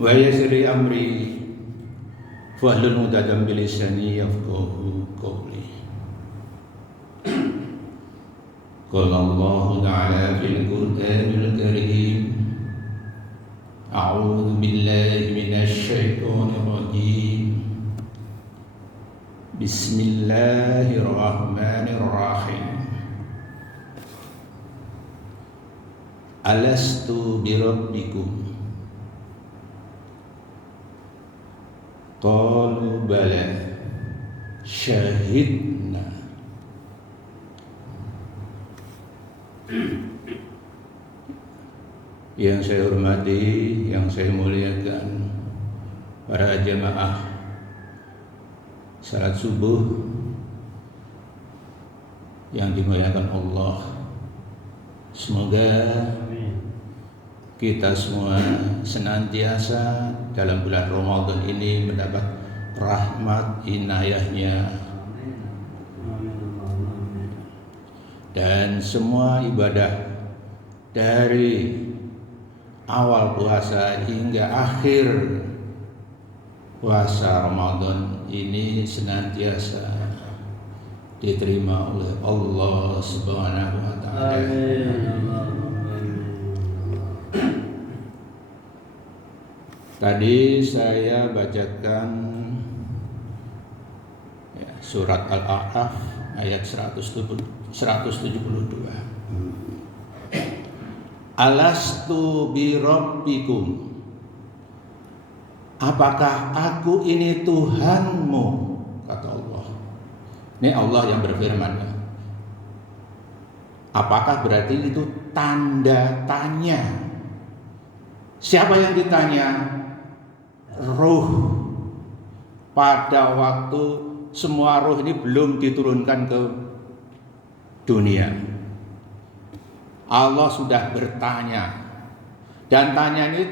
wa yassir amri wahlul 'uqdatam min lisani yafqahu qawli. Qala Allah Ta'ala fil Qur'anil Karim, a'udzu billahi minasy syaithanir rajim. Bismillahirrahmanirrahim. Alastu birabbikum? Qalu bala syahidna. Yang saya hormati, yang saya muliakan, para jamaah salat subuh yang dimuliakan Allah. Semoga kita semua senantiasa dalam bulan Ramadan ini mendapat rahmat inayahnya, dan semua ibadah dari awal puasa hingga akhir puasa Ramadan ini senantiasa diterima oleh Allah Subhanahu wa Ta'ala. Tadi saya bacakan surat Al-A'raf ayat 172. Alastu birabbikum? Apakah aku ini Tuhanmu? Kata Allah. Ini Allah yang berfirman. Apakah berarti itu tanda tanya? Siapa yang ditanya? Ruh. Pada waktu semua ruh ini belum diturunkan ke dunia, Allah sudah bertanya. Dan tanya ini,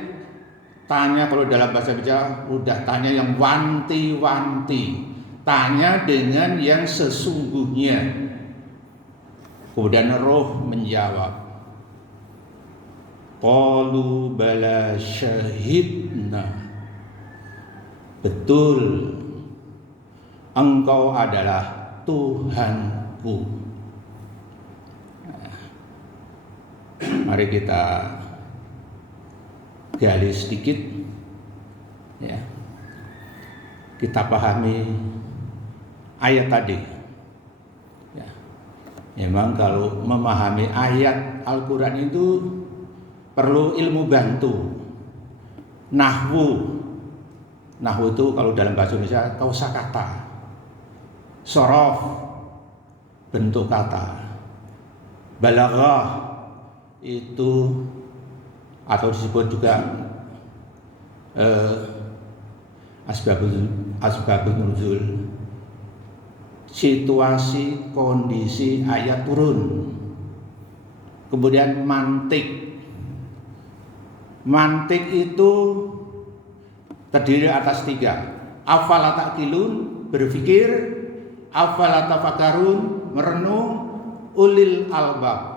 tanya kalau dalam bahasa Jawa udah tanya yang wanti-wanti, tanya dengan yang sesungguhnya. Kemudian roh menjawab, qalu bala syahidna. Betul, engkau adalah Tuhanku. Mari kita gali sedikit, ya. Kita pahami ayat tadi. Ya. Memang kalau memahami ayat Al-Quran itu perlu ilmu bantu. Nahwu itu kalau dalam bahasa Indonesia kosakata, sorof bentuk kata, balaghah itu atau disebut juga asbabun nuzul, situasi kondisi ayat turun. Kemudian mantik itu terdiri atas 3. Afala ta'qilun, berpikir, afala tafakkarun, merenung, ulil albab,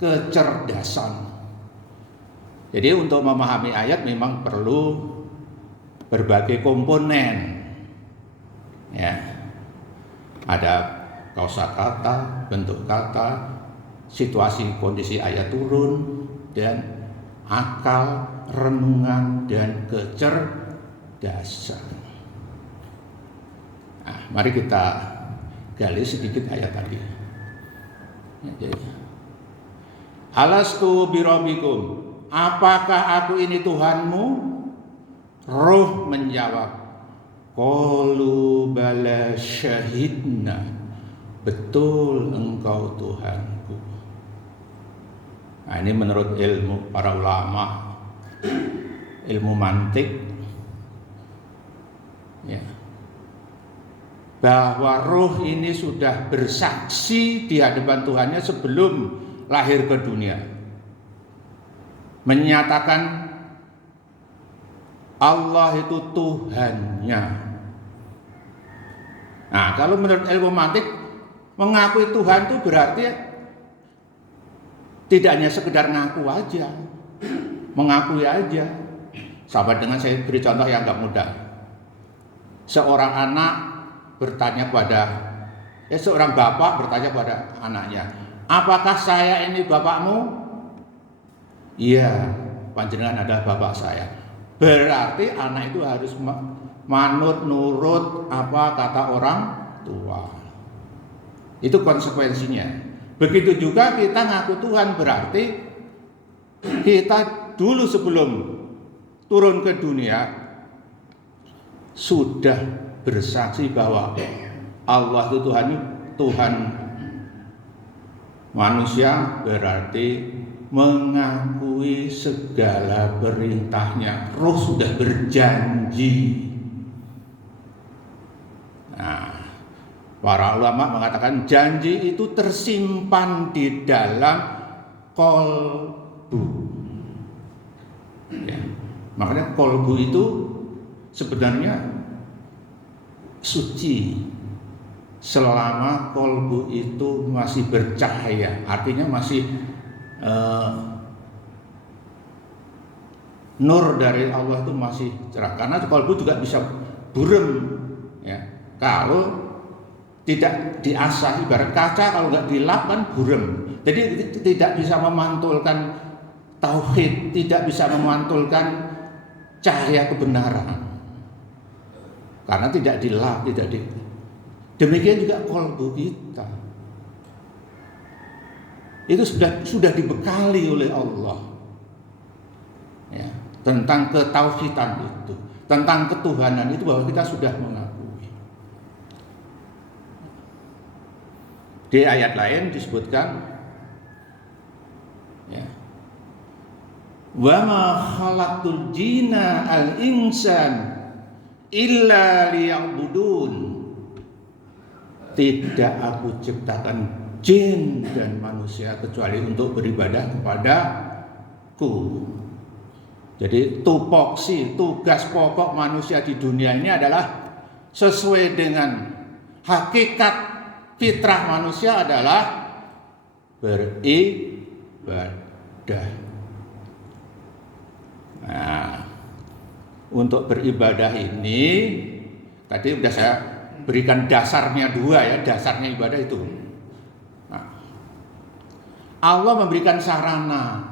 kecerdasan. Jadi untuk memahami ayat memang perlu berbagai komponen. Ya. Ada kosakata, bentuk kata, situasi kondisi ayat turun, dan akal, renungan, dan kecerdasan. Nah, mari kita gali sedikit ayat tadi. Alastu birabbikum? Apakah aku ini Tuhanmu? Ruh menjawab, qalu bala syahidna. Betul, engkau Tuhanku. Nah, ini menurut ilmu para ulama, ilmu mantik, ya, bahwa ruh ini sudah bersaksi di hadapan Tuhannya sebelum lahir ke dunia, menyatakan Allah itu Tuhannya. Nah, kalau menurut ilmu mantik, mengakui Tuhan itu berarti tidak hanya sekedar ngaku aja, mengakui aja. Sahabat dengan saya beri contoh yang agak mudah. Seorang anak bertanya seorang bapak bertanya kepada anaknya, apakah saya ini bapakmu? Iya, panjenengan adalah bapak saya. Berarti anak itu harus manut nurut apa kata orang tua. Itu konsekuensinya. Begitu juga kita ngaku Tuhan, berarti kita dulu sebelum turun ke dunia sudah bersaksi bahwa Allah itu Tuhan manusia, berarti mengakui segala perintahnya. Roh sudah berjanji. Nah, para ulama mengatakan janji itu tersimpan di dalam kolbu. Ya. Makanya kolbu itu sebenarnya suci selama kolbu itu masih bercahaya, artinya masih nur dari Allah itu masih cerah. Karena kolbu juga bisa burem, ya. Kalau tidak diasah, ibarat kaca kalau nggak dilap kan burem. Jadi tidak bisa memantulkan tauhid, tidak bisa memantulkan cahaya kebenaran karena tidak dilap, demikian juga kolbu kita itu sudah dibekali oleh Allah, ya, tentang ketauhidan itu, tentang ketuhanan itu, bahwa kita sudah mengakui. Di ayat lain disebutkan, ya, wa ma khalaqtul jinna al insan illa liya'budun. Tidak aku ciptakan jin dan manusia kecuali untuk beribadah kepadaku. Jadi tupoksi, tugas pokok manusia di dunia ini adalah sesuai dengan hakikat fitrah manusia adalah beribadah. Nah, untuk beribadah ini tadi sudah saya berikan dasarnya dua, ya, dasarnya ibadah itu. Nah, Allah memberikan sarana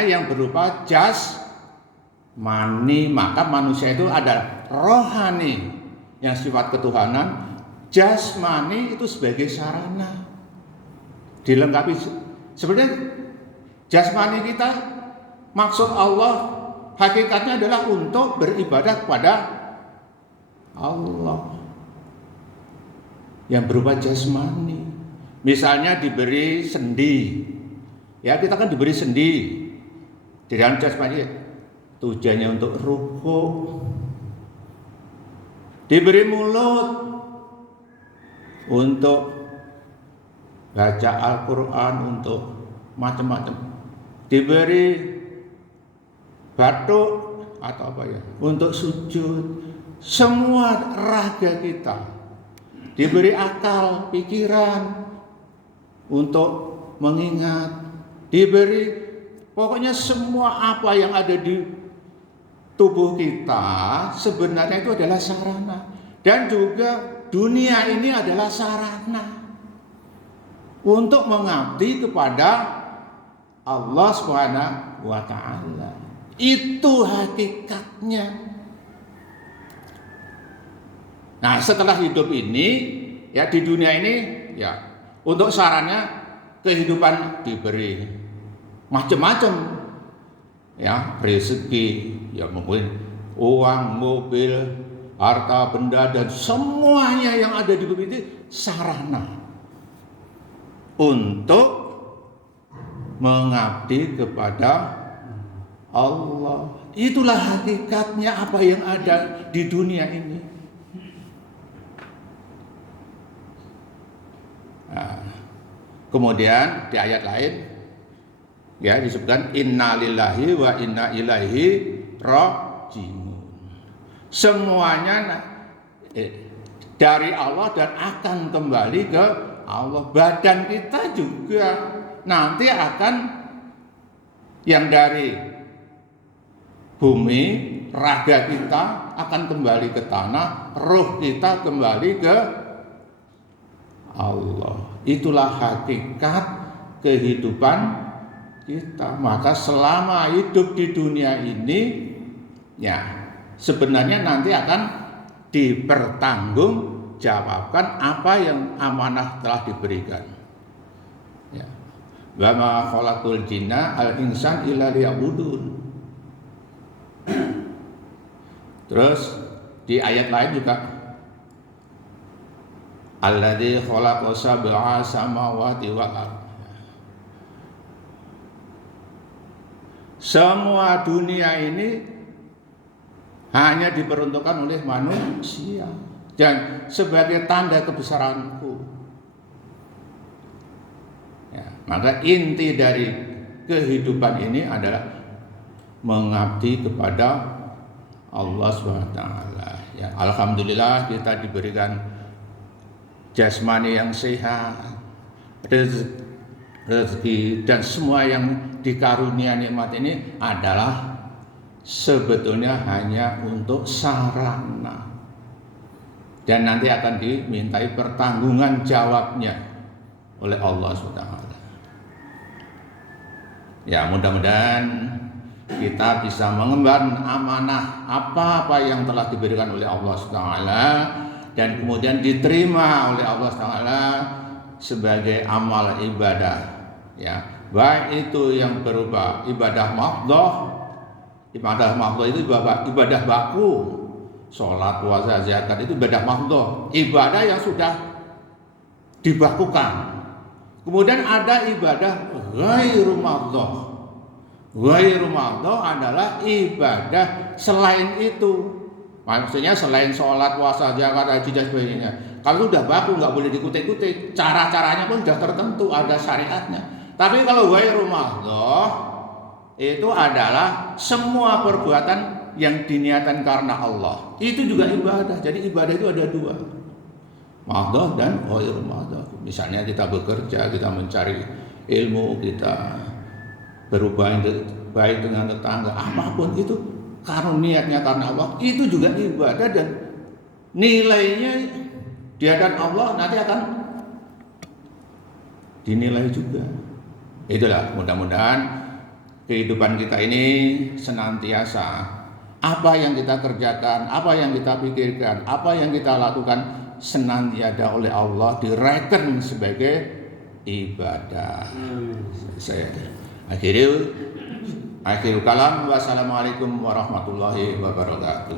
yang berupa jasmani, maka manusia itu ada rohani yang sifat ketuhanan, jasmani itu sebagai sarana dilengkapi. Sebenarnya jasmani kita, maksud Allah hakikatnya adalah untuk beribadah kepada Allah yang berupa jasmani. Misalnya diberi sendi, ya, kita kan diberi sendi di dalam jasmani, tujuannya untuk rukuk. Diberi mulut untuk baca Al-Quran, untuk macam-macam. Diberi batuk atau apa, ya, untuk sujud. Semua raga kita diberi akal, pikiran untuk mengingat. Diberi pokoknya semua apa yang ada di tubuh kita sebenarnya itu adalah sarana. Dan juga dunia ini adalah sarana untuk mengabdi kepada Allah Subhanahu wa ta'ala. Itu hakikatnya. Nah, setelah hidup ini, ya, di dunia ini, ya, untuk sarannya kehidupan diberi macam-macam, ya, rezeki, ya, mungkin uang, mobil, harta benda, dan semuanya yang ada di bumi ini sarana untuk mengabdi kepada Allah. Itulah hakikatnya apa yang ada di dunia ini. Nah, kemudian di ayat lain, ya, disebutkan inna lillahi wa inna ilaihi rajiun. Semuanya dari Allah dan akan kembali ke Allah. Badan kita juga nanti akan, yang dari bumi, raga kita akan kembali ke tanah, roh kita kembali ke Allah. Itulah hakikat kehidupan kita. Maka selama hidup di dunia ini, ya sebenarnya nanti akan dipertanggungjawabkan apa yang amanah telah diberikan. Ya. Wa ma khalaqul jinna al insan illa liya'budun. Terus di ayat lain juga alladzi khalaqa sab'a samawati wal ardh. Semua dunia ini hanya diperuntukkan oleh manusia dan sebagai tanda kebesaranku. Ya, maka inti dari kehidupan ini adalah mengabdi kepada Allah SWT. Ya, alhamdulillah kita diberikan jasmani yang sehat, rezeki dan semua yang dikarunia nikmat ini adalah sebetulnya hanya untuk sarana dan nanti akan dimintai pertanggungan jawabnya oleh Allah SWT. Ya, mudah-mudahan kita bisa mengemban amanah apa-apa yang telah diberikan oleh Allah SWT dan kemudian diterima oleh Allah SWT sebagai amal ibadah, ya, baik itu yang berupa ibadah mahdhah. Ibadah mahdhah itu ibadah baku, sholat, puasa, zakat itu ibadah mahdhah, ibadah yang sudah dibakukan. Kemudian ada ibadah ghairu mahdhah. Ghairu mahdhah adalah ibadah selain itu. Maksudnya selain sholat, puasa, zakat, haji dan sebagainya. Kalau sudah baku nggak boleh dikutik-kutik. Cara-caranya pun sudah tertentu, ada syariatnya. Tapi kalau ghairu mahdhah itu adalah semua perbuatan yang diniatkan karena Allah. Itu juga ibadah. Jadi ibadah itu ada dua, mahdhah dan ghairu mahdhah. Misalnya kita bekerja, kita mencari ilmu, kita berubah baik dengan tetangga, apapun itu karena niatnya karena Allah, itu juga ibadah dan nilainya di hadapan Allah nanti akan dinilai juga. Itulah, mudah-mudahan kehidupan kita ini senantiasa apa yang kita kerjakan, apa yang kita pikirkan, apa yang kita lakukan senantiasa oleh Allah direken sebagai ibadah. Saya akhirul kalam. Wassalamualaikum warahmatullahi wabarakatuh.